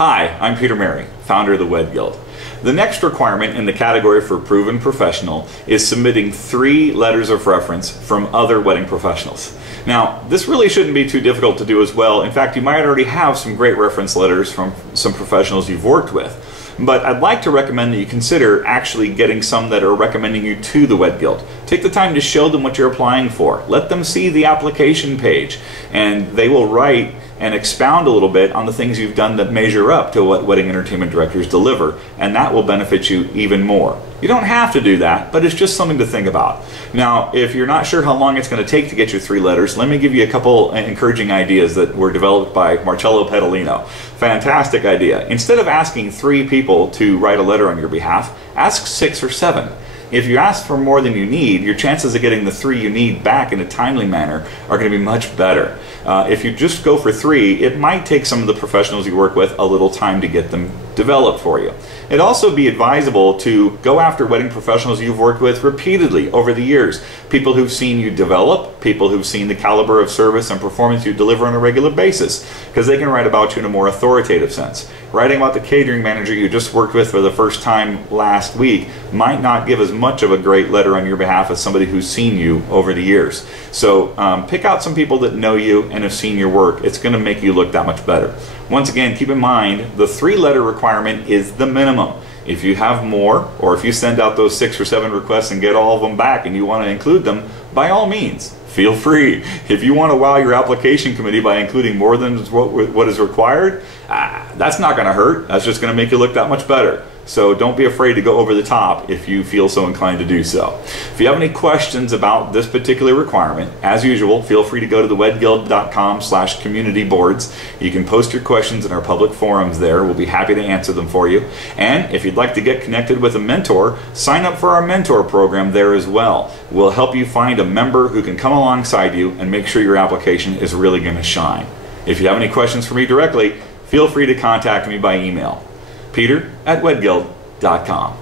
Hi, I'm Peter Mary, founder of the Wed Guild. The next requirement in the category for proven professional is submitting 3 letters of reference from other wedding professionals. Now, this really shouldn't be too difficult to do as well. In fact, you might already have some great reference letters from some professionals you've worked with. But I'd like to recommend that you consider actually getting some that are recommending you to the Wed Guild. Take the time to show them what you're applying for. Let them see the application page, and they will write and expound a little bit on the things you've done that measure up to what wedding entertainment directors deliver, and that will benefit you even more. You don't have to do that, but it's just something to think about. Now, if you're not sure how long it's going to take to get your 3 letters, let me give you a couple encouraging ideas that were developed by Marcello Pedalino. Fantastic idea. Instead of asking 3 people to write a letter on your behalf, ask 6 or 7. If you ask for more than you need, your chances of getting the 3 you need back in a timely manner are going to be much better. If you just go for 3, it might take some of the professionals you work with a little time to get them developed for you. It'd also be advisable to go after wedding professionals you've worked with repeatedly over the years. People who've seen you develop, people who've seen the caliber of service and performance you deliver on a regular basis, because they can write about you in a more authoritative sense. Writing about the catering manager you just worked with for the first time last week might not give as much of a great letter on your behalf as somebody who's seen you over the years. So pick out some people that know you and have seen your work. It's going to make you look that much better. Once again, keep in mind the 3-letter requirement is the minimum. If you have more, or if you send out those 6 or 7 requests and get all of them back and you want to include them, by all means, feel free. If you want to wow your application committee by including more than what is required, that's not going to hurt. That's just going to make you look that much better. So don't be afraid to go over the top if you feel so inclined to do so. If you have any questions about this particular requirement, as usual, feel free to go to thewedguild.com/communityboards. You can post your questions in our public forums there. We'll be happy to answer them for you. And if you'd like to get connected with a mentor, sign up for our mentor program there as well. We'll help you find a member who can come alongside you and make sure your application is really going to shine. If you have any questions for me directly, feel free to contact me by email. Peter@wedguild.com.